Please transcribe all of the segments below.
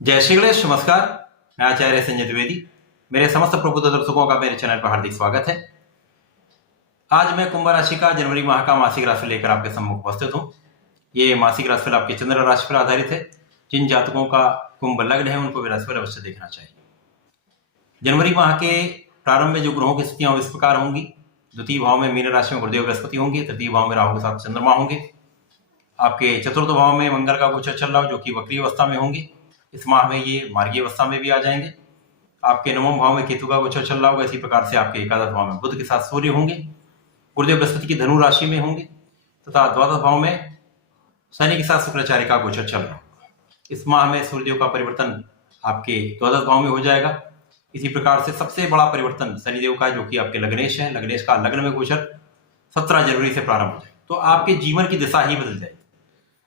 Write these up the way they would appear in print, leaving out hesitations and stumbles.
जय श्री गणेश। नमस्कार, मैं आचार्य संजय द्विवेदी। मेरे समस्त प्रबुद्ध दर्शकों का मेरे चैनल पर हार्दिक स्वागत है। आज मैं कुंभ राशि का जनवरी माह का मासिक राशि लेकर आपके सम्मुख उपस्थित हूँ। ये मासिक राशिफल आपके चंद्र राशि पर आधारित है। जिन जातकों का कुंभ लग्न है उनको भी राशिफल अवश्य देखना चाहिए। जनवरी माह के प्रारंभ में जो ग्रहों की स्थितियां इस प्रकार होंगी। द्वितीय भाव में मीन राशि में गुरुदेव बृहस्पति होंगे। तृतीय भाव में राहु के साथ चंद्रमा होंगे। आपके चतुर्थ भाव में मंगल का गोचर चल रहा हो जो कि वक्री अवस्था में होंगे। इस माह में ये मार्गी अवस्था में भी आ जाएंगे। आपके नवम भाव में केतु का गोचर चल रहा होगा। इसी प्रकार से आपके एकादश भाव में बुध के साथ सूर्य होंगे। गुरुदेव बृहस्पति की धनु राशि में होंगे तथा द्वादश भाव में शनि के साथ शुक्राचार्य का गोचर चल रहा होगा। इस माह में सूर्यदेव का परिवर्तन आपके द्वादश भाव में हो जाएगा। इसी प्रकार से सबसे बड़ा परिवर्तन शनिदेव का, जो कि आपके लग्नेश है, लग्नेश का लग्न में गोचर 17 जनवरी से प्रारंभ हो जाएगा। तो आपके जीवन की दिशा ही बदल जाएगी।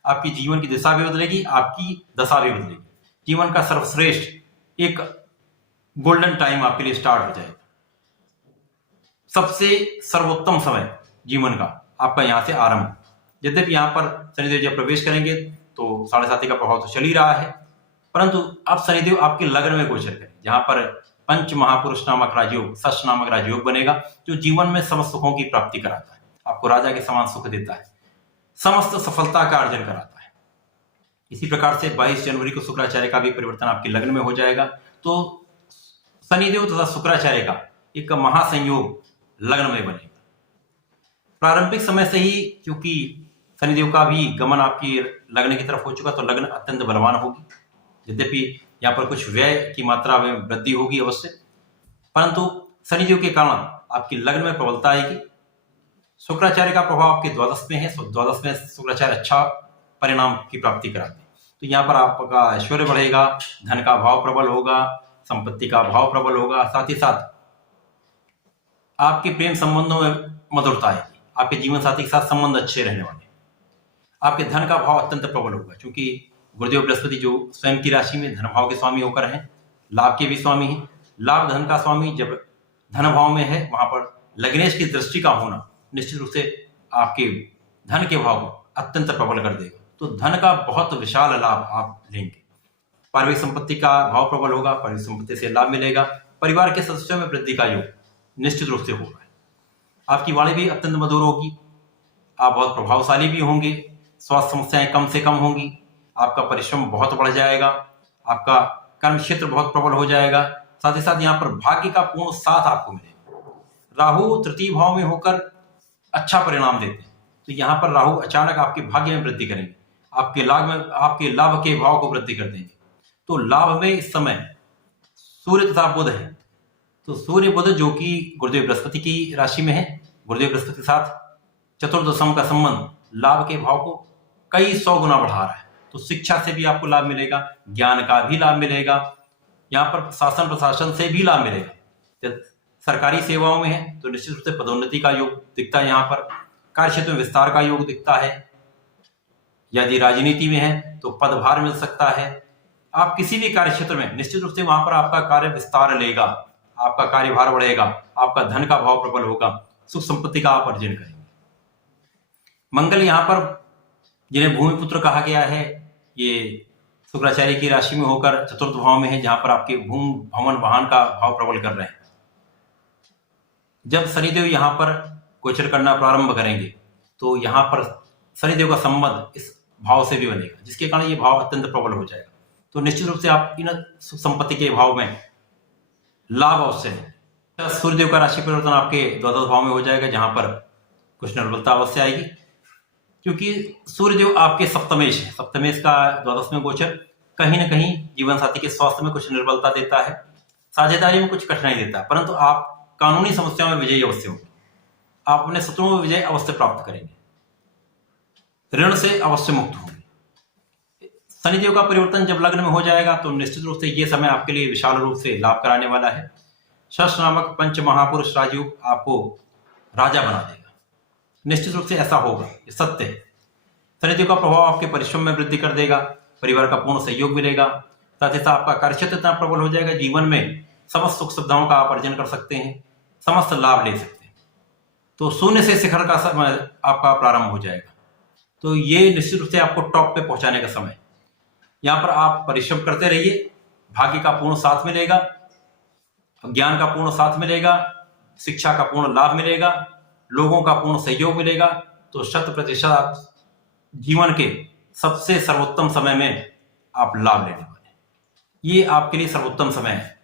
आपकी जीवन की दिशा भी बदलेगी, आपकी दशा भी बदलेगी। जीवन का सर्वश्रेष्ठ एक गोल्डन टाइम आपके लिए स्टार्ट हो जाएगा। सबसे सर्वोत्तम समय जीवन का आपका यहां से आरंभ। यद्यपि यहां पर शनिदेव जब प्रवेश करेंगे तो 7.5 का प्रभाव तो चल ही रहा है, परंतु अब शनिदेव आपके लग्न में गोचर करें, जहां पर पंच महापुरुष नामक राजयोग, षष्ठ नामक राजयोग बनेगा, जो जीवन में समस्त सुखों की प्राप्ति कराता है, आपको राजा के समान सुख देता है, समस्त सफलता का अर्जन कराता है। इसी प्रकार से 22 जनवरी को शुक्राचार्य का भी परिवर्तन आपके लग्न में हो जाएगा। तो शनिदेव तथा शुक्राचार्य का एक महासंयोग लग्न में बनेगा। प्रारंभिक समय से ही, क्योंकि शनिदेव का भी गमन आपकी लग्न की तरफ हो चुका, तो लग्न अत्यंत बलवान होगी। यद्यपि यहाँ पर कुछ व्यय की मात्रा में वृद्धि होगी अवश्य, परंतु शनिदेव के कारण आपकी लग्न में प्रबलता आएगी। शुक्राचार्य का प्रभाव आपके द्वादश में है, द्वादश में शुक्राचार्य अच्छा परिणाम की प्राप्ति कराते हैं। तो यहाँ पर आपका ऐश्वर्य बढ़ेगा, धन का भाव प्रबल होगा, संपत्ति का भाव प्रबल होगा, साथ ही साथ आपके प्रेम संबंधों में मधुरता आएगी। आपके जीवन साथी के साथ संबंध अच्छे रहने वाले। आपके धन का भाव अत्यंत प्रबल होगा, क्योंकि गुरुदेव बृहस्पति जो स्वयं की राशि में धन भाव के स्वामी होकर हैं, लाभ के भी स्वामी हैं। लाभ धन का स्वामी जब धन भाव में है, वहां पर लग्नेश की दृष्टि का होना निश्चित रूप से आपके धन के भाव को अत्यंत प्रबल कर देगा। तो धन का बहुत विशाल लाभ आप लेंगे। पारिवारिक संपत्ति का भाव प्रबल होगा, पारिवारिक संपत्ति से लाभ मिलेगा। परिवार के सदस्यों में वृद्धि का योग निश्चित रूप से होगा। आपकी वाणी भी अत्यंत मधुर होगी। आप बहुत प्रभावशाली भी होंगे। स्वास्थ्य समस्याएं कम से कम होंगी। आपका परिश्रम बहुत बढ़ जाएगा। आपका कर्म क्षेत्र बहुत प्रबल हो जाएगा। साथ ही साथ यहाँ पर भाग्य का पूर्ण साथ आपको मिलेगा। राहु तृतीय भाव में होकर अच्छा परिणाम देते हैं, तो यहाँ पर राहु अचानक आपके भाग्य में वृद्धि करेंगे। आपके लाभ के भाव को वृद्धि कर देंगे। तो लाभ में इस समय सूर्य तथा बुध है। तो सूर्य बुध जो कि गुरुदेव बृहस्पति की राशि में है, गुरुदेव बृहस्पति के साथ चतुर्दशम का संबंध लाभ के भाव को कई 100 गुना बढ़ा रहा है। तो शिक्षा से भी आपको लाभ मिलेगा, ज्ञान का भी लाभ मिलेगा, यहाँ पर शासन प्रशासन से भी लाभ मिलेगा। जब सरकारी सेवाओं में है तो निश्चित रूप से पदोन्नति का योग दिखता है। यहाँ पर कार्य क्षेत्र में विस्तार का योग दिखता है। यदि राजनीति में है तो पदभार मिल सकता है। आप किसी भी कार्य क्षेत्र में निश्चित रूप से वहां पर आपका कार्य विस्तार लेगा, आपका कार्यभार बढ़ेगा, आपका धन का भाव प्रबल होगा, सुख संपत्ति का आप अर्जन करेंगे। मंगल यहाँ पर, जिन्हें भूमिपुत्र कहा गया है, ये शुक्राचार्य की राशि में होकर चतुर्थ भाव में है, जहां पर आपके भूमि भवन वाहन का भाव प्रबल कर रहे हैं। जब शनिदेव यहाँ पर गोचर करना प्रारंभ करेंगे तो यहाँ पर शनिदेव का संबंध इस भाव से भी बनेगा, जिसके कारण ये भाव अत्यंत प्रबल हो जाएगा। तो निश्चित रूप से आप इन सुख संपत्ति के भाव में लाभ अवश्य है। सूर्यदेव का राशि परिवर्तन आपके द्वादश भाव में हो जाएगा, जहां पर कुछ निर्बलता अवश्य आएगी, क्योंकि सूर्यदेव आपके सप्तमेश है। सप्तमेश का द्वादश में गोचर कहीं ना कहीं जीवन साथी के स्वास्थ्य में कुछ निर्बलता देता है, साझेदारी में कुछ कठिनाई देता है, परंतु आप कानूनी समस्याओं में विजयी अवश्य होंगे। आप अपने शत्रुओं में विजय अवश्य प्राप्त करेंगे। ऋण से अवश्य मुक्त होंगे। शनिदेव का परिवर्तन जब लग्न में हो जाएगा तो निश्चित रूप से यह समय आपके लिए विशाल रूप से लाभ कराने वाला है। षष्ठ नामक पंच महापुरुष राजयोग आपको राजा बना देगा। निश्चित रूप से ऐसा होगा, ये सत्य है। शनिदेव का प्रभाव आपके परिश्रम में वृद्धि कर देगा। परिवार का पूर्ण सहयोग मिलेगा। साथ ही साथ आपका कार्यक्षेत्र इतना प्रबल हो जाएगा, जीवन में समस्त सुख सुविधाओं का आप अर्जन कर सकते हैं, समस्त लाभ ले सकते हैं। तो शून्य से शिखर का समय आपका प्रारंभ हो जाएगा। तो ये निश्चित रूप से आपको टॉप पे पहुंचाने का समय। यहाँ पर आप परिश्रम करते रहिए, भाग्य का पूर्ण साथ मिलेगा, ज्ञान का पूर्ण साथ मिलेगा, शिक्षा का पूर्ण लाभ मिलेगा, लोगों का पूर्ण सहयोग मिलेगा। तो 100% आप जीवन के सबसे सर्वोत्तम समय में आप लाभ लेने वाले हैं। ये आपके लिए सर्वोत्तम समय है।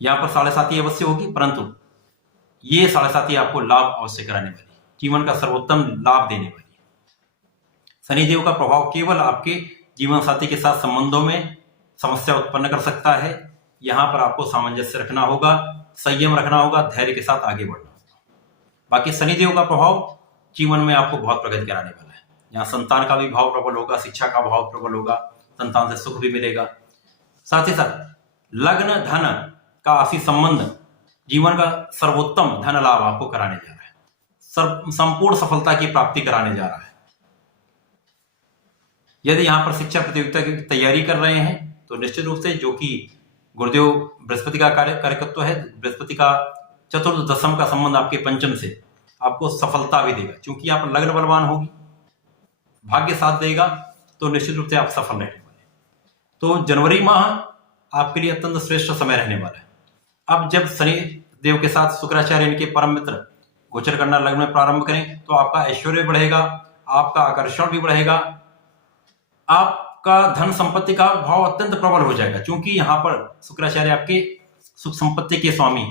यहाँ पर 7.5 अवश्य होगी, परंतु ये 7.5 आपको लाभ अवश्य कराने वाली, जीवन का सर्वोत्तम लाभ देने वाली। शनिदेव का प्रभाव केवल आपके जीवन साथी के साथ संबंधों में समस्या उत्पन्न कर सकता है। यहाँ पर आपको सामंजस्य रखना होगा, संयम रखना होगा, धैर्य के साथ आगे बढ़ना होगा। बाकी शनिदेव का प्रभाव जीवन में आपको बहुत प्रगति कराने वाला है। यहाँ संतान का भी भाव प्रबल होगा, शिक्षा का भाव प्रबल होगा, संतान से सुख भी मिलेगा। साथ ही साथ लग्न धन का आशी संबंध जीवन का सर्वोत्तम धन लाभ आपको कराने जा रहा है, संपूर्ण सफलता की प्राप्ति कराने जा रहा है। यदि यहाँ पर शिक्षा प्रतियोगिता की तैयारी कर रहे हैं तो निश्चित रूप से, जो कि गुरुदेव बृहस्पति का कार्यकत्व है, बृहस्पति का चतुर्थ दशम का संबंध आपके पंचम से आपको सफलता भी देगा। क्योंकि यहाँ पर लग्न बलवान होगी, भाग्य साथ देगा, तो निश्चित रूप से आप सफल रहने वाले। तो जनवरी माह आपके लिए अत्यंत श्रेष्ठ समय रहने वाला है। अब जब शनि देव के साथ शुक्राचार्य इनके परम मित्र गोचर करना लग्न में प्रारंभ करें तो आपका ऐश्वर्य बढ़ेगा, आपका आकर्षण भी बढ़ेगा, आपका धन संपत्ति का भाव अत्यंत प्रबल हो जाएगा। क्योंकि यहाँ पर शुक्राचार्य आपके सुख संपत्ति के स्वामी,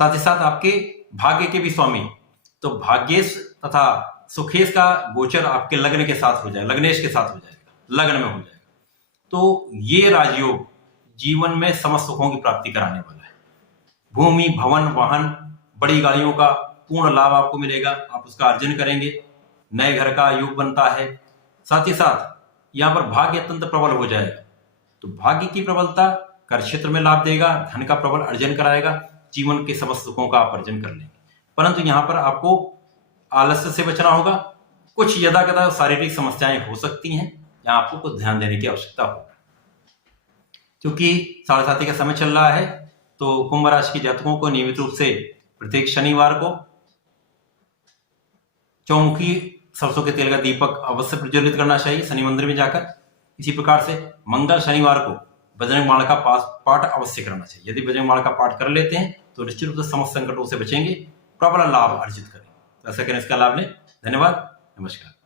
साथ ही साथ आपके भाग्य के भी स्वामी। तो भाग्येश तथा सुखेश का गोचर आपके लग्न के साथ हो जाएगा, लग्नेश के साथ हो जाएगा, लग्न में हो जाएगा। तो ये राजयोग जीवन में समस्त सुखों की प्राप्ति कराने वाला है। भूमि, भवन, वाहन, बड़ी गाड़ियों का पूर्ण लाभ आपको मिलेगा, आप उसका अर्जन करेंगे, नए घर का योग बनता है। साथ ही साथ यहाँ पर भाग्य अत्यंत प्रबल हो जाएगा। तो भाग्य की प्रबलता कर क्षेत्र में लाभ देगा, धन का प्रबल अर्जन कराएगा, जीवन के समस्त सुखों का आप अर्जन कर लेंगे। परंतु यहाँ पर आपको आलस्य से बचना होगा, कुछ यदा कदा शारीरिक समस्याएं हो सकती हैं, यहाँ आपको कुछ ध्यान देने की आवश्यकता होगी। क्योंकि 7.5 का समय चल रहा है, तो कुंभ राशि के जातकों को नियमित रूप से प्रत्येक शनिवार को चौमुखी सरसों के तेल का दीपक अवश्य प्रज्वलित करना चाहिए शनि मंदिर में जाकर। इसी प्रकार से मंगल शनिवार को बजरंग बाण का पाठ अवश्य करना चाहिए। यदि बजरंग बाण का पाठ कर लेते हैं तो निश्चित रूप से समस्त संकटों से बचेंगे, प्रबल लाभ अर्जित करेंगे। ऐसा करें, इसका लाभ लें। धन्यवाद, नमस्कार।